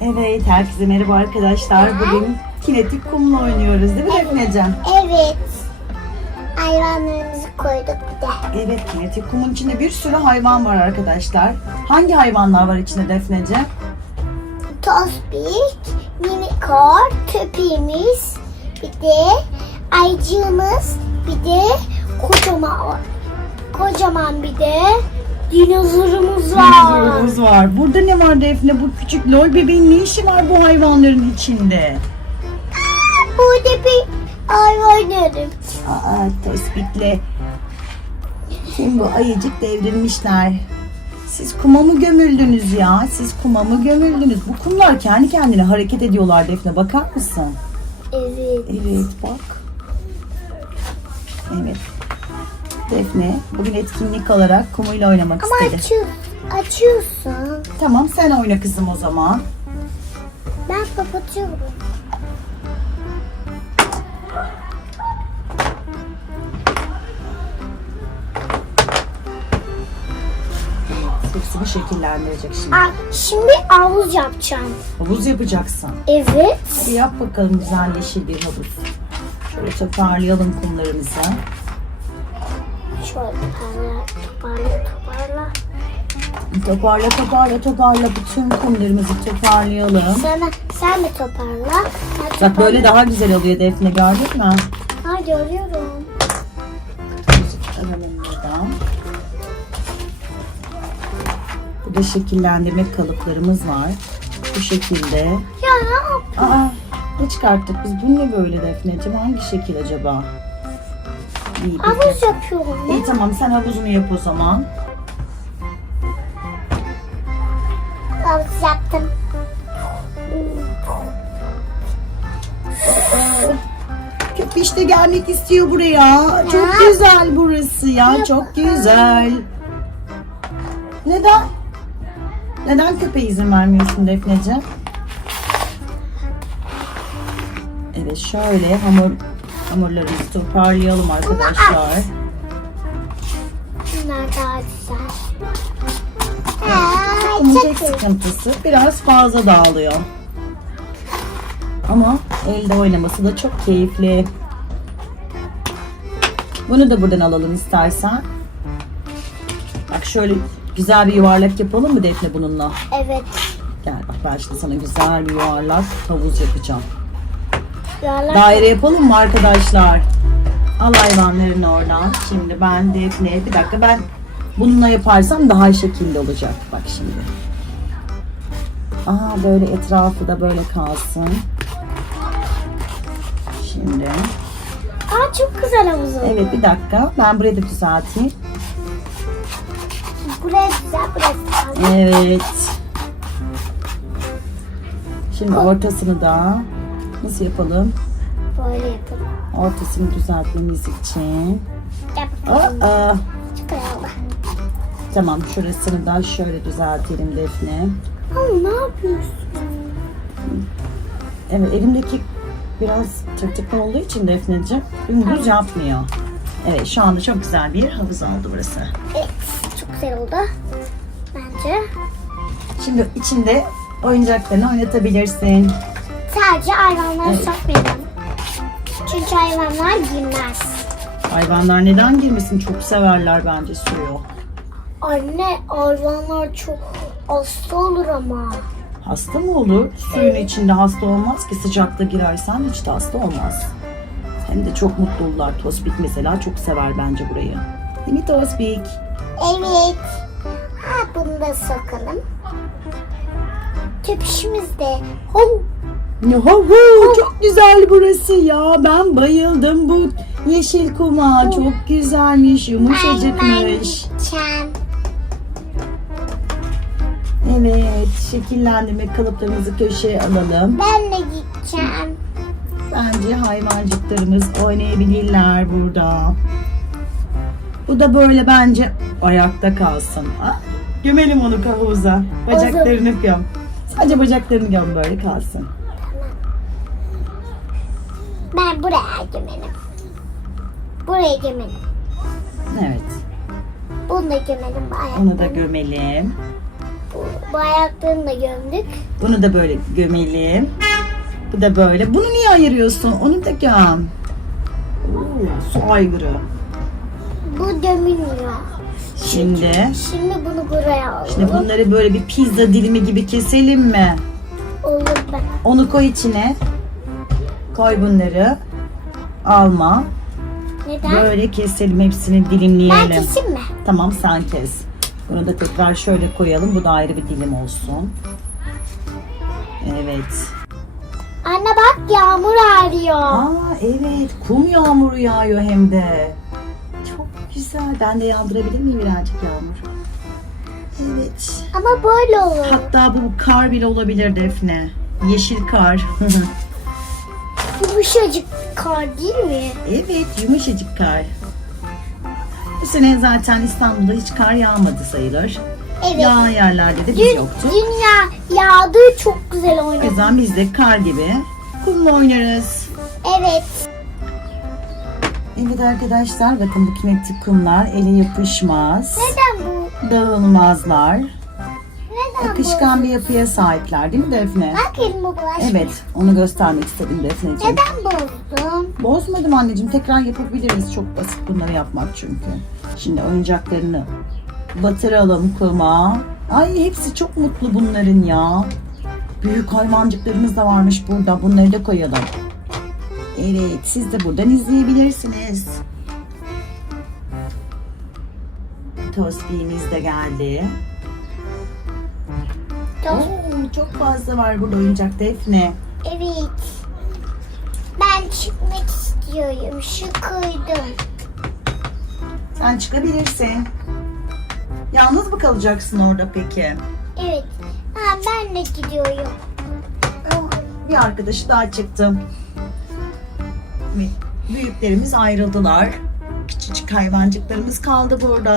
Evet, herkese merhaba arkadaşlar. Bugün kinetik kumla oynuyoruz değil mi Defneciğim? Evet. Hayvanlarımızı koyduk bir de. Evet, kinetik kumun içinde bir sürü hayvan var arkadaşlar. Hangi hayvanlar var içinde Defneciğim? Tospik, minikor, köpeğimiz, bir de ayıcığımız, bir de kocaman kocaman bir de dinozorumuz var. Dinozorumuz var. Burada ne var Defne? Bu küçük lol bebeğin ne işi var bu hayvanların içinde? Burada bir hayvanlarım. Aa, Tospik'le kim bu ayıcık devrilmişler. Siz kuma mı gömüldünüz ya? Siz kuma mı gömüldünüz? Bu kumlar kendi kendine hareket ediyorlar Defne. Bakar mısın? Evet. Evet bak. Evet. Defne bugün etkinlik olarak kumuyla oynamak Ama istedi. açıyor, açıyorsun. Tamam sen oyna kızım o zaman. Ben kapatıyorum. Hepsini şekillendirecek şimdi. Aa, şimdi havuz yapacağım. Havuz yapacaksın. Evet. Hadi yap bakalım güzel yeşil bir havuz. Şöyle toparlayalım kumlarımızı. Şöyle toparla, toparla, toparla. Toparla toparla toparla bütün kumlarımızı toparlayalım. Sana, sen de toparla. Ben Bak böyle daha güzel oluyor Defne gördün mü? Ha görüyorum. Alalım buradan. Burada şekillendirme kalıplarımız var. Bu şekilde. Ya ne yap? Aa ne çıkarttık biz? Bu ne böyle Defneciğim? Hangi şekil acaba? İyi, Havuz de- yapıyorum İyi ben. tamam sen havuzunu yap o zaman. Havuz yaptım. Köpiş de gelmek istiyor buraya. Çok Ya. güzel burası ya. Çok güzel. Neden? Neden köpeğe izin vermiyorsun Defneciğim? Evet şöyle hamur hamurlarımızı toparlayalım arkadaşlar. Bunlar daha güzel. Sıkıntısı biraz fazla dağılıyor. Ama elde oynaması da çok keyifli. Bunu da buradan alalım istersen. Bak şöyle güzel bir yuvarlak yapalım mı Defne bununla? Evet. Gel bak ben şimdi sana güzel bir yuvarlak havuz yapacağım. Daire yapalım mı arkadaşlar? Al hayvanlarını oradan. Şimdi ben Defne bir dakika ben bununla yaparsam daha şekilli olacak. Bak şimdi. Aha böyle etrafı da böyle kalsın. Şimdi. Aa çok güzel havuz oldu. Evet bir dakika. Ben burayı da düzelteyim. Burası güzel, burası güzel. Evet. Şimdi ortasını da nasıl yapalım? Böyle yapalım. Ortasını düzeltmemiz için. Gel bakalım. Aa, oldu. tamam şurasını da şöyle düzeltelim Defne. Ama ne yapıyorsun? Evet elimdeki biraz tırtıklı olduğu için Defneciğim dümdüz yapmıyor. Evet şu anda çok güzel bir havuz oldu burası. Evet, çok güzel oldu. Bence. Şimdi içinde oyuncaklarını oynatabilirsin. Sadece hayvanları Evet. sokmayalım. Çünkü hayvanlar girmez. Hayvanlar neden girmesin? Çok severler bence suyu. Anne hayvanlar çok hasta olur ama. Hasta mı olur? Suyun içinde hasta olmaz ki sıcakta girersen hiç de hasta olmaz. Hem de çok mutlu olurlar. Tospik mesela çok sever bence burayı. Değil mi Tospik? Evet. Ha bunu da sokalım. Töpüşümüz de. Hov. Yahu, çok güzel burası ya. Ben bayıldım bu yeşil kuma. Çok güzelmiş, yumuşacıkmış. Evet, şekillendirme kalıplarımızı köşeye alalım. Ben de gideceğim. Bence hayvancıklarımız oynayabilirler burada. Bu da böyle bence ayakta kalsın. Ha? Gömelim onu havuza. Bacaklarını göm. Sadece bacaklarını göm böyle kalsın. Ben buraya gömelim. Buraya gömelim. Evet. Bunu da gömelim. Ayak. Onu da gömelim. Bu, bu ayaklarını da gömdük. Bunu da böyle gömelim. Bu da böyle. Bunu niye ayırıyorsun? Onu da göm. Oo, su aygırı. Bu gömülmüyor. Şimdi, Şimdi bunu buraya alalım. şimdi bunları böyle bir pizza dilimi gibi keselim mi? Olur ben. Onu koy içine. Koy bunları. Alma. Neden? Böyle keselim hepsini Ben dilimleyelim. keseyim mi? Tamam sen kes. Bunu da tekrar şöyle koyalım. Bu da ayrı bir dilim olsun. Evet. Anne bak yağmur ağrıyor. Aa evet. Kum yağmuru yağıyor hem de. Çok güzel. Ben de yağdırabilir miyim birazcık yağmur? Evet. Ama böyle olur. Hatta bu kar bile olabilir Defne. Yeşil kar. Yumuşacık kar değil mi? evet yumuşacık kar. Bu sene zaten İstanbul'da hiç kar yağmadı sayılır. Evet. Yağan yerlerde de biz Dün, yoktu. dünya yağdı çok güzel O oynadı. yüzden biz de kar gibi kumla oynarız. Evet. Evet arkadaşlar bakın bu kinetik kumlar ele yapışmaz. Neden bu? Dağılmazlar. Akışkan bir yapıya sahipler değil mi Defne? Bak elime bulaşma. Evet onu göstermek istedim Defneciğim. Neden bozdun? Bozmadım anneciğim tekrar yapabiliriz. Çok basit bunları yapmak çünkü. Şimdi oyuncaklarını batıralım kuma. Ay hepsi çok mutlu bunların ya. Büyük hayvancıklarımız da varmış burada. Bunları da koyalım. Evet siz de buradan izleyebilirsiniz. Tospiğimiz de geldi. Oo, çok fazla var burada oyuncak Defne. Evet. Ben çıkmak istiyorum. Sıkıldım. Sen çıkabilirsin. Yalnız mı kalacaksın orada peki? Evet. Ha, ben de gidiyorum. Bir arkadaşı daha çıktı. Büyüklerimiz ayrıldılar. Küçücük hayvancıklarımız kaldı burada.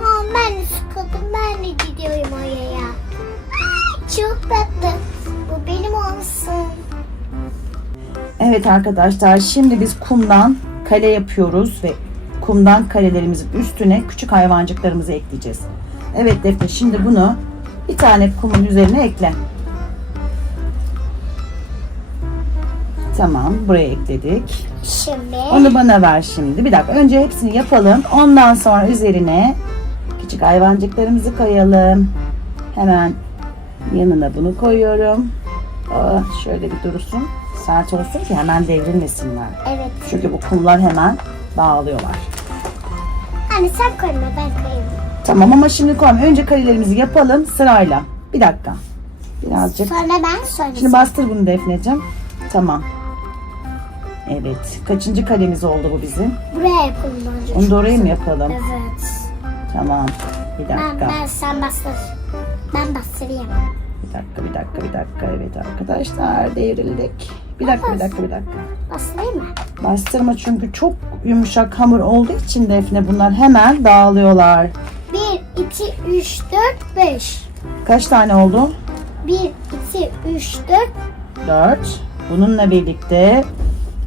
Aa, ben de sıkıldım. Ben de gidiyorum oraya. Çok tatlı. Bu benim olsun. Evet arkadaşlar şimdi biz kumdan kale yapıyoruz ve kumdan kalelerimizin üstüne küçük hayvancıklarımızı ekleyeceğiz. Evet Defne şimdi bunu bir tane kumun üzerine ekle. Tamam buraya ekledik. Şimdi. Onu bana ver şimdi. Bir dakika önce hepsini yapalım. Ondan sonra üzerine küçük hayvancıklarımızı koyalım. Hemen yanına bunu koyuyorum. Aa, şöyle bir dursun. Sert olsun ki hemen devrilmesinler. Evet. Çünkü bu kumlar hemen dağılıyorlar. Hani sen koyma ben koyayım. Tamam ama şimdi koyma. Önce karelerimizi yapalım sırayla. Bir dakika. Birazcık. Sonra ben sonra. Şimdi bastır bunu Defneciğim. Tamam. Evet. Kaçıncı kalemiz oldu bu bizim? Buraya yapalım bence. Onu da oraya mı yapalım? Evet. Tamam. Bir Ben, dakika. ben sen bastır. Ben bastırayım. Bir dakika, bir dakika, bir dakika. Evet arkadaşlar devrildik. Bir dakika, bir dakika, bir dakika. Bastırayım mı? Bastırma çünkü çok yumuşak hamur olduğu için Defne bunlar hemen dağılıyorlar. 1, 2, 3, 4, 5. Kaç tane oldu? 1, 2, 3, 4. 4. Bununla birlikte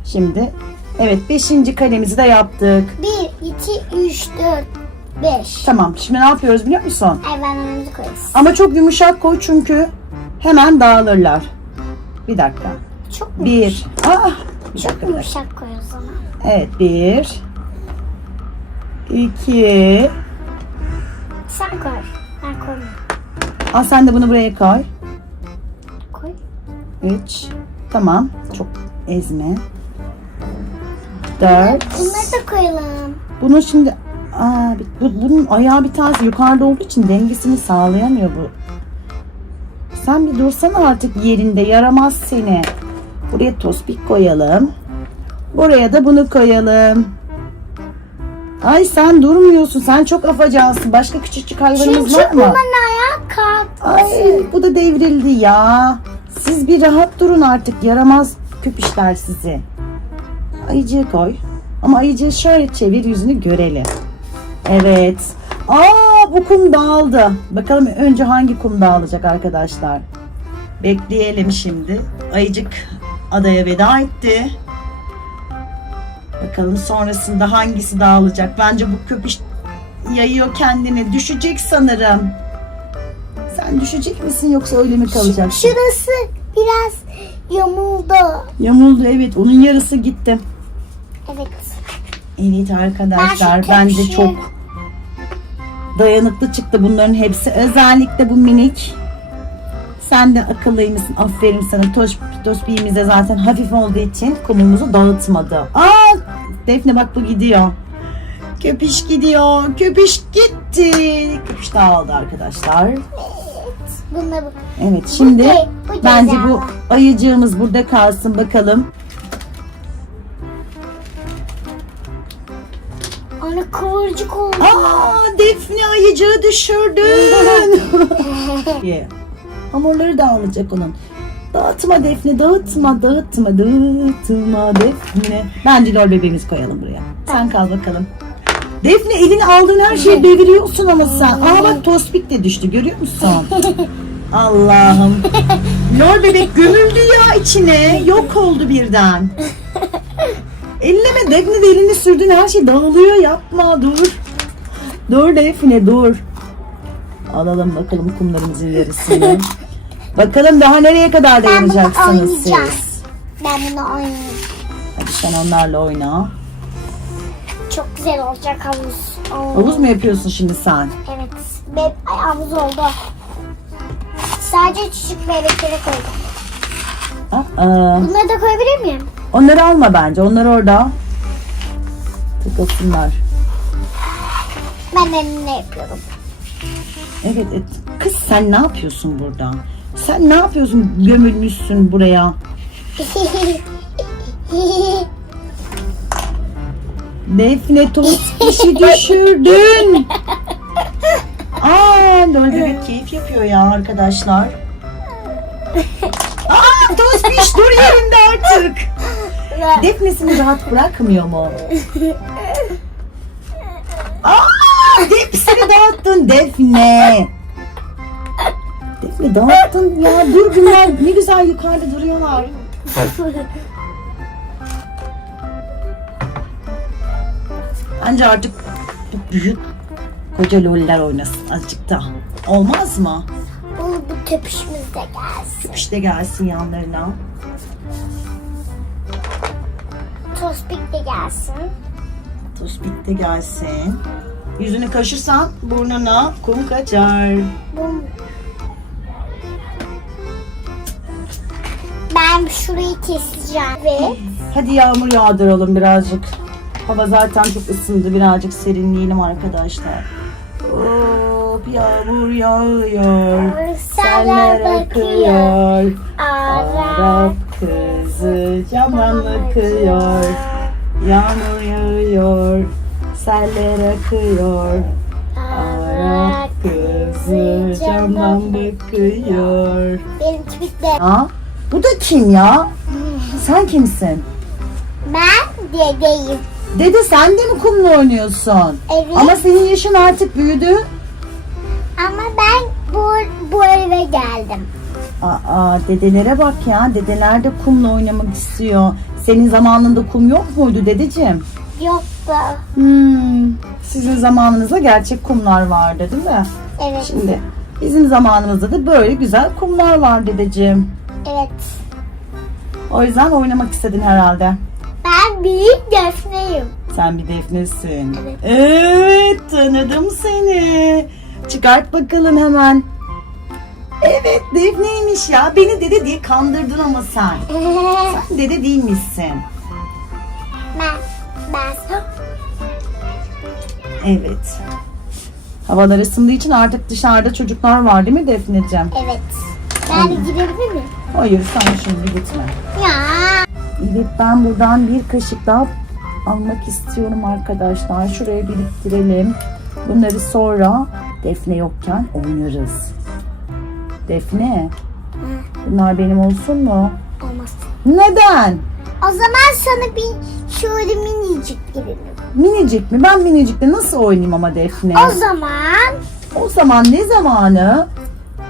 şimdi evet 5. kalemizi de yaptık. 1, 2, 3, 4, 5. Tamam şimdi ne yapıyoruz biliyor musun? Hayvanlarımızı koyarız. Ama çok yumuşak koy çünkü hemen dağılırlar. Bir dakika. Çok mu? Bir. Ah. Bir Çok dakika, yumuşak koy o zaman. Evet bir. iki. Sen koy. Ben koymuyorum. Al sen de bunu buraya koy. Koy. Üç. Tamam. Çok ezme. Dört. Bunları da koyalım. Bunu şimdi Aa, bu, bunun ayağı bir tanesi yukarıda olduğu için dengesini sağlayamıyor bu. Sen bir dursana artık yerinde yaramaz seni. Buraya tospik koyalım. Buraya da bunu koyalım. Ay sen durmuyorsun. Sen çok afacansın. Başka küçücük hayvanımız Çünkü var mı? bunun ayağı kalktı. Ay bu da devrildi ya. Siz bir rahat durun artık. Yaramaz köpüşler sizi. Ayıcığı koy. Ama ayıcığı şöyle çevir yüzünü görelim. Evet. Aa bu kum dağıldı. Bakalım önce hangi kum dağılacak arkadaşlar. Bekleyelim şimdi. Ayıcık adaya veda etti. Bakalım sonrasında hangisi dağılacak. Bence bu köpüş yayıyor kendini. Düşecek sanırım. Sen düşecek misin yoksa öyle mi kalacaksın? Şurası biraz yamuldu. Yamuldu evet onun yarısı gitti. Evet. Evet arkadaşlar Ben bence çok dayanıklı çıktı bunların hepsi. Özellikle bu minik. Sen de akıllıymışsın. Aferin sana. Toş, Tospiğimiz de zaten hafif olduğu için kumumuzu dağıtmadı. Aa, Defne bak bu gidiyor. Köpüş gidiyor. Köpüş gitti. Köpüş dağıldı arkadaşlar. Bununla bu. Evet şimdi Bu? Bu bence bu ayıcığımız burada kalsın bakalım. Ana kıvırcık oldu. Aa Defne ayıcığı düşürdün. Ye. Hamurları dağılacak onun. Dağıtma Defne, dağıtma, dağıtma, dağıtma Defne. Bence lol bebeğimizi koyalım buraya. Sen kal bakalım. Defne elini aldığın her şeyi deviriyorsun ama sen. Aa bak tospik de düştü görüyor musun? Allah'ım. Lol bebek gömüldü ya içine. Yok oldu birden. Elleme Defne de elini sürdüğün her şey dağılıyor. Yapma dur. Dur Defne dur. Alalım bakalım kumlarımızın yarısını. bakalım daha nereye kadar Ben bunu dayanacaksınız siz? oynayacağım. Ben bunu oynayayım. Hadi sen onlarla oyna. Çok güzel olacak havuz. Oo. Havuz mu yapıyorsun şimdi sen? Evet. Be Ay, havuz oldu. Sadece küçük bebekleri koydum. Aa, Bunları da koyabilir miyim? Onları alma bence. Onlar orada. Tıklasınlar. Ben elimle yapıyorum. Evet, evet. Kız sen ne yapıyorsun burada? Sen ne yapıyorsun? Gömülmüşsün buraya. Defne tost işi düşürdün. Aa, lol bebek keyif yapıyor ya arkadaşlar. Aa, Tospiş dur yerinde artık. Defnesini rahat bırakmıyor mu? Aa, hepsini dağıttın Defne. Defne dağıttın ya. Dur bunlar ne güzel yukarıda duruyorlar. Bence artık bu büyük koca loller oynasın azıcık da. Olmaz mı? bu, bu köpüşümüz de gelsin. İşte gelsin yanlarına. Tospik de gelsin. Tospik de gelsin. Yüzünü kaşırsan burnuna kum kaçar. Ben şurayı keseceğim ve Hadi yağmur yağdıralım birazcık. Hava zaten çok ısındı. Birazcık serinleyelim arkadaşlar. Hop yağmur yağıyor. Seller akıyor. Arap kızı camdan akıyor. Yağmur yağıyor. Seller akıyor. Arap kızı camdan bakıyor. Benimki bitti. Ha? Bu da kim ya? Sen kimsin? Ben dedeyim. Dede sen de mi kumla oynuyorsun? Evet. Ama senin yaşın artık büyüdü. Ama ben bu, bu eve geldim. Aa dedelere bak ya. Dedeler de kumla oynamak istiyor. Senin zamanında kum yok muydu dedeciğim? Yok da. Hmm, sizin zamanınızda gerçek kumlar vardı değil mi? Evet. Şimdi bizim zamanımızda da böyle güzel kumlar var dedeciğim. Evet. O yüzden oynamak istedin herhalde. Ben büyük defneyim. Sen bir defnesin. Evet. Evet tanıdım seni. Çıkart bakalım hemen. Evet Defne'ymiş ya. Beni dede diye kandırdın ama sen. Sen dede değilmişsin. ben ben Evet. Havalar ısındığı için artık dışarıda çocuklar var değil mi Defneciğim? evet. Ben de girebilir miyim? Hayır sen şimdi gitme. Ya. Evet ben buradan bir kaşık daha almak istiyorum arkadaşlar. Şuraya biriktirelim. Bunları sonra Defne yokken oynarız. Defne bunlar benim olsun mu? Olmaz. Neden? O zaman sana bir şöyle minicik girelim. Minicik mi? Ben minicikle nasıl oynayayım ama Defne? O zaman O zaman ne zamanı?